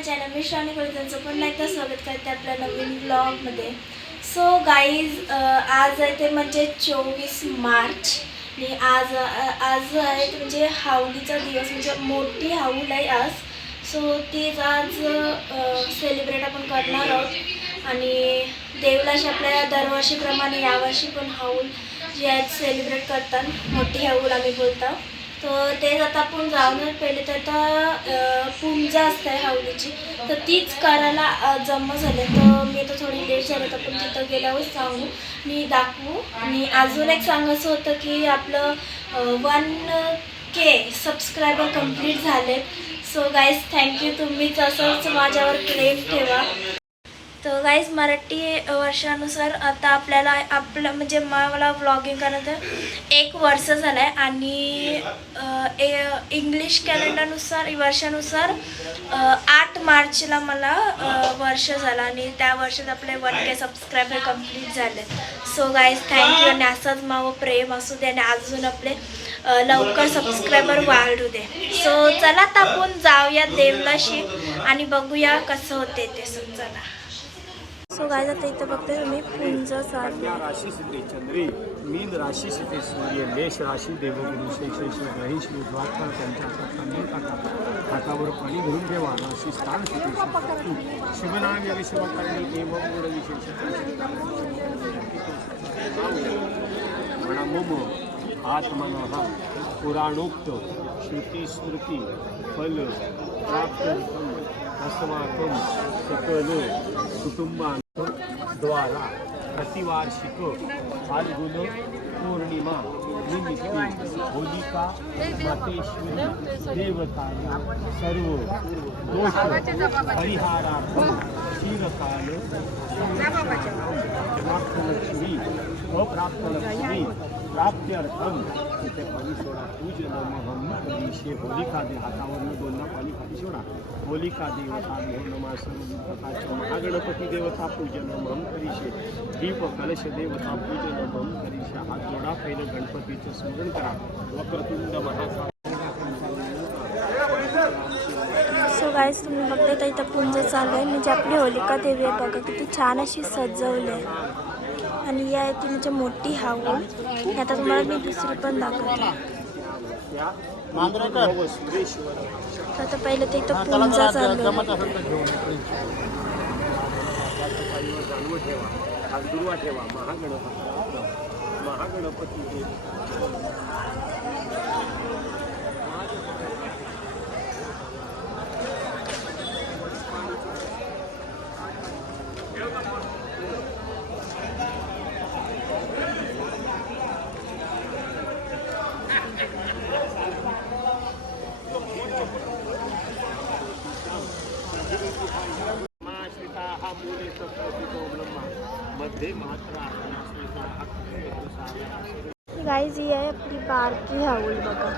माय channel मी श्रावणी कोळी त्यांचं पुन्हा एकदा स्वागत करते आपल्या नवीन ब्लॉगमध्ये. सो गाईज आज आहे ते म्हणजे 24 मार्च आणि आज आहे ते म्हणजे हाऊलीचा दिवस, म्हणजे मोठी हाऊल आहे आज. सो तीच आज सेलिब्रेट आपण करणार आहोत आणि देवलाशी आपल्या दरवर्षीप्रमाणे यावर्षी पण हाऊल जी आहे सेलिब्रेट करतात, मोठी हाऊल आम्ही बोलतो. तर तेच आता आपण जाऊन पहिले तर आता पूजा असते हाऊलीची, तर तीच करायला जमा झाले. तर मी आता थोडी लेट झाले, तर पण तिथं गेल्यावर सांगू मी दाखवू. आणि अजून एक सांगायचं होतं की आपलं 1K सबस्क्रायबर कंप्लीट झाले. सो गाईज थँक्यू, तुम्हीच असंच माझ्यावर प्रेम ठेवा. तर गाईज मराठी वर्षानुसार आता आपल्याला आपलं म्हणजे मला व्लॉगिंग करायचं 1 वर्ष झालं आहे आणि इंग्लिश कॅलेंडरनुसार वर्षानुसार 8 मार्चला मला वर्ष झालं आणि त्या वर्षात आपले 1K सबस्क्रायबर कंप्लीट झाले. सो गाईज थँक्यू आणि असंच मावं प्रेम असू दे आणि अजून आपले लवकर सबस्क्रायबर वाढू दे. सो चला आता आपण जाऊया देवलाशी आणि बघूया कसं होते ते. चला. सो गाइस आता इथं बघते तुम्ही पुंजा चालू. राशि सिद्धि चंद्री मीन राशि सिद्धि सूर्य मेष राशि देवगुरु शेष ग्रही श्री द्वारका त्यांच्या हातावर पाणी भरून ठेवा. राशी स्थान स्थिती शुभनाम या विश्वकर्णी एवं गुण विशेष म्हणा आत्मनः पुराणोक्त श्रुती स्मृती फल प्राप्त अस्माकं सकल कुटुंबांद्वारा प्रतिवार्षिक फाल्गुन पौर्णिमा निमित्त होलिका मातेश्वरी देवताय सर्व दोष परिहारार्थम क्षीरकाल प्राप्तलक्ष्मी अप्राप्तलक्ष्मी प्राप्त्यर्थम तिथे पाणी सोडा. पूजनमहं करिष्ये. होलिका दे हातावरनं दोनदा पाणी खाली सोडा. होलिका देवता नमा सर्व प्रकारच्या महागणपती देवता पूजनमहं करिष्ये. दीप कलश देवता पूजनमहं करिष्ये. हात जोडा, पहिलं गणपतीचं स्मरण करा. वक्रतुंड महाकाय. सो गाईस तुम्ही बघताय तर इथं पूजा चालू आहे, म्हणजे आपली होलिका देवी आहे बघा, किती छान अशी सजवली आहे. आणि या आहे ती म्हणजे मोठी हाऊल. आता तुम्हाला मी दुसरी पण दाखवते. आता पहिले ते इथं पूजा चालू आहे. ठेवा महागणपती गाईज ही आहे आपली बारकी हाऊल बघा.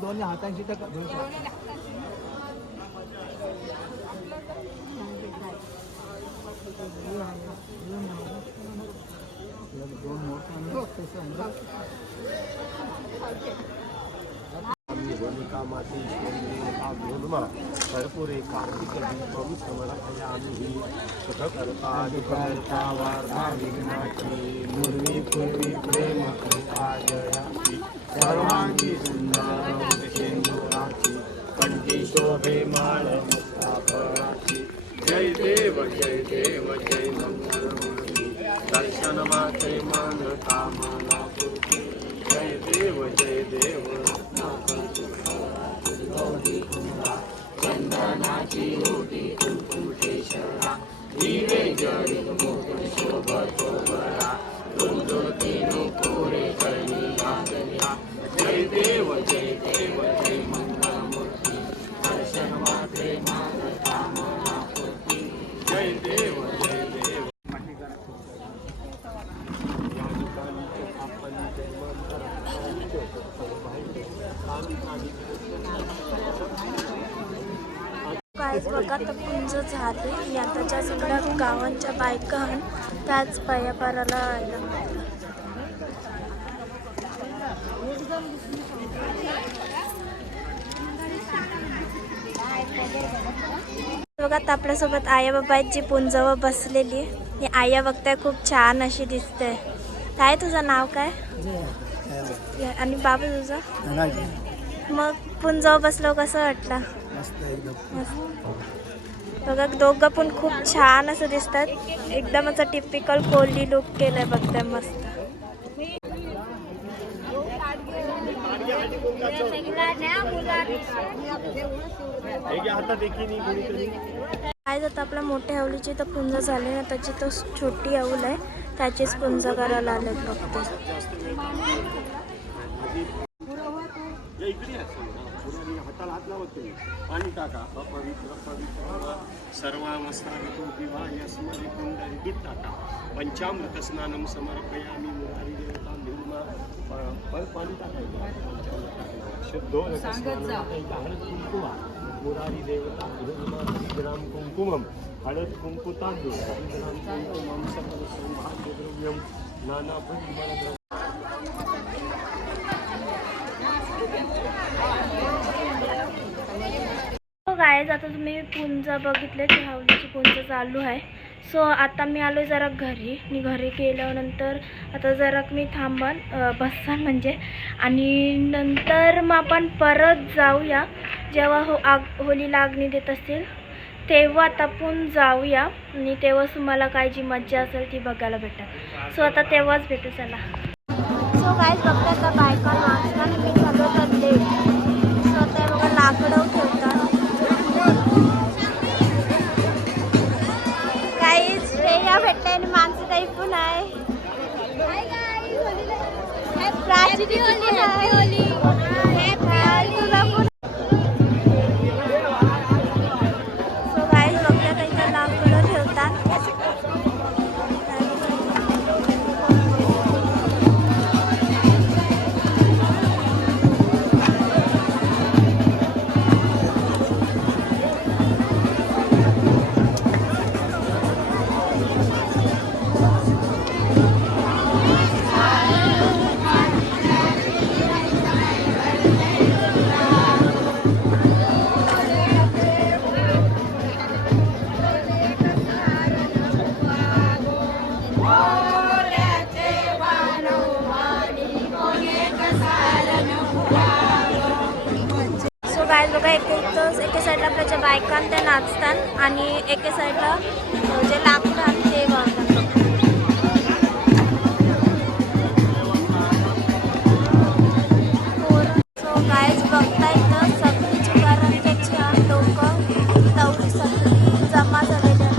दोन्ही हातांची तर होलिका माते कर्पूरे कार्तिक दीपम समर्पयामि सुखकर्ता दुःखहर्ता वार्ता विघ्नाची मुर्वी पूर्वी प्रेम कृपाजयाची सर्वांगी सुंदरं सिंधुराची कंठी शोभे माळ मुक्ता फळाची जय देव जय मंगलमूर्ती दर्शन माते मन कामना पूर्ती जय देव चंदनाची होती कुंकुटेश्वरा दिवे जळीत मुकुट शोभतो बरा रुंजोतीने कोरे करणी लागल्या जय देव जय मंगलमूर्ती दर्शन मात्रे मान कामना पूर्ती जय देव गाईज बघा तर पुंज झाली आणि आताच्या सगळ्या गावांच्या बायका त्याच पायापाराला आल्या. बघा तर आपल्यासोबत आया बाबा आहेत जी पुंजवर बसलेली आणि आया बघताय खूप छान अशी दिसते. काय तुझं नाव काय आणि बाबा तुझं? मग पुंजवर बसलो कसं वाटलं? बघा दोघं पण खूप छान असं दिसतात. एकदम असं टिपिकल कोहली लुक केलंय बघताय मस्त. काय जातं आपल्या मोठ्या हवलीची तर पुंज झाली ना त्याची तो छोटी हवल आहे त्याचीच पुंज करायला आले बघते. हाताला हात लावत तुम्ही पाणी टाका अपवित्र पवित्र सर्वामस्तावितो दिवाय स्मरि पुंडरीकी टाका पंचामृत स्नानम समर्पयामि मुरारी देवता निर्मा पाणी टाकायचं शुद्धो हळद कुंकुमा मुरारी देवता निर्मा हरिग्राम कुंकुमम हळद कुंकू तांदूळ हरिग्राम कुंकुमम सकल सौभाग्य द्रव्यम नाना परिमळ गायज आता तुम्ही पुंज बघितले की हवलीची पुंज चालू आहे. सो आता मी आलो जरा घरी आणि घरी गेल्यानंतर आता जरा मी थांबन बसन म्हणजे आणि नंतर मग आपण परत जाऊया जेव्हा होलीला अग्नी देत असतील तेव्हा आता आपण जाऊया आणि तेव्हाच तुम्हाला काय जी मज्जा असेल ती बघायला भेटेल. सो आता तेव्हाच भेटू चला. सो गायज बघता आता बायका नाचताना मी चालवतात लेट. सो ते बघा लाकडं ठेवतात. भेटले आणि माणसं काही पण आहे. प्राची होली सो गाईज बघता काही लाकडं ठेवतात. बघा एके साईडला आपल्या बायकां ते नाचतात आणि एके साईडला जे लाकडं आणि ते वाजतात. सो गायज बघता इथं सगळी जुगारांची लोक तेवढी सगळी जमा झालेली आहेत.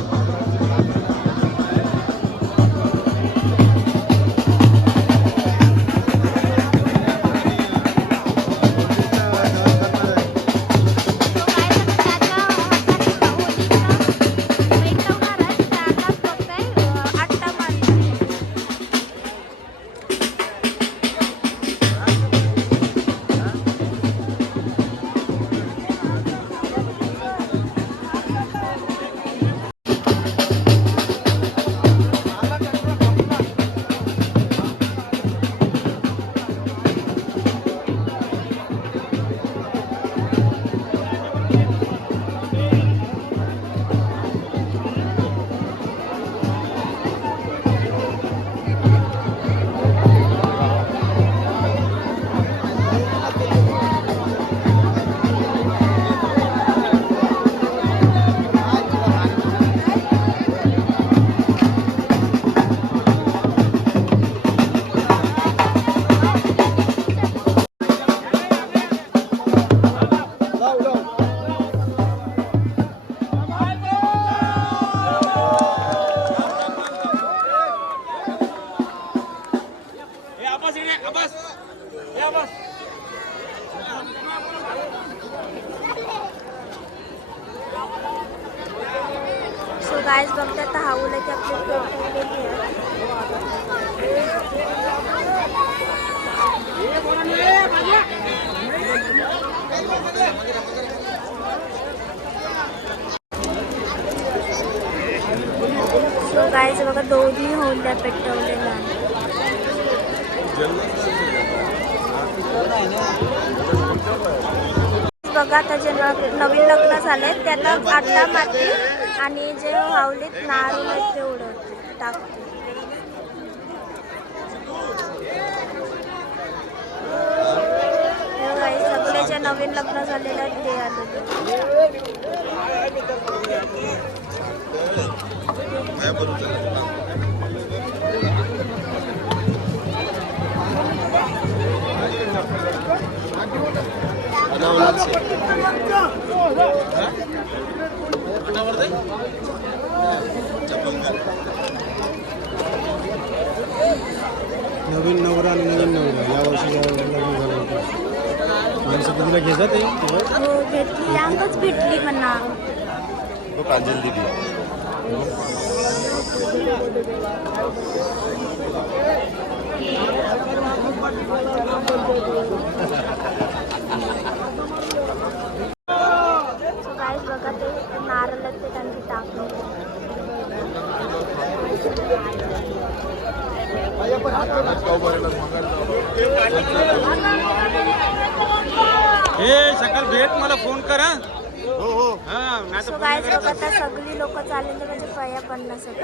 गाईज बघते आता हाऊलाची आपली पेटवलेली आहे. सो गाईज बघा दोन्ही हौल्या पेटवलेल्या आहे. बघा आता जे नवीन लग्न झाले त्याला आटा माती आणि जे हावलीत नारळ आहेत ते उडवते टाकते. सगळे जे नवीन लग्न झालेले आहेत ते आलेले. नवीन नवरा आणि नवीन नवरा यावर्षी लग्न झालं होतं. माणसं तुला घेतात हो घेतली अंगच भेटली म्हणा. काजल दिली गाईस बघा ते नारळ ते त्यांनी टाकले. सकाळ भेट मला फोन करा. हो हो सो गाईस बघा आता सगळी लोक चाललेली म्हणजे पाया पडण्यासाठी.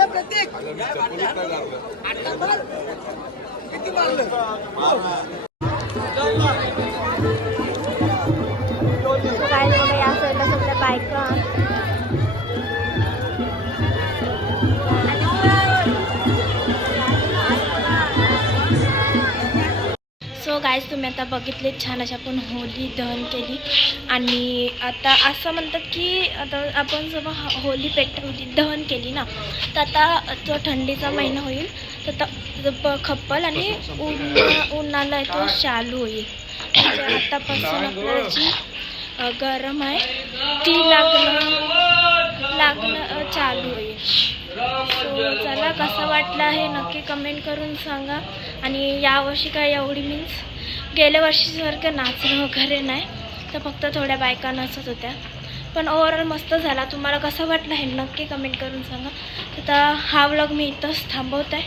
सो गाईस बघा या साईडला सगळ्या बायका. सो गाईज तुम्ही आता बघितले छान अशी आपण होली दहन केली. आणि आता असं म्हणतात की आता आपण जेव्हा होली पेटवली दहन केली ना तर आता जो थंडीचा महिना होईल तर खप्पल आणि उन्हाळा तो चालू होईल. म्हणजे आतापासून आपल्याला जी गरम आहे ती लागणं चालू होईल. सो चला कसं वाटलं आहे नक्की कमेंट करून सांगा. आणि यावर्षी काय एवढी मीन्स गेल्या वर्षीसारखं नाचणं वगैरे नाही तर फक्त थोड्या बायका नाचत होत्या. पण ओव्हरऑल मस्त झाला. तुम्हाला कसं वाटलं हे नक्की कमेंट करून सांगा. आता हा व्लॉग मी इथंच थांबवत आहे.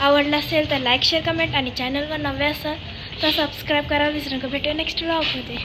आवडला असेल तर लाईक शेअर कमेंट आणि चॅनलवर नवे असाल तर सबस्क्राईब करा विसरू नका. भेटूया नेक्स्ट व्लॉगमध्ये.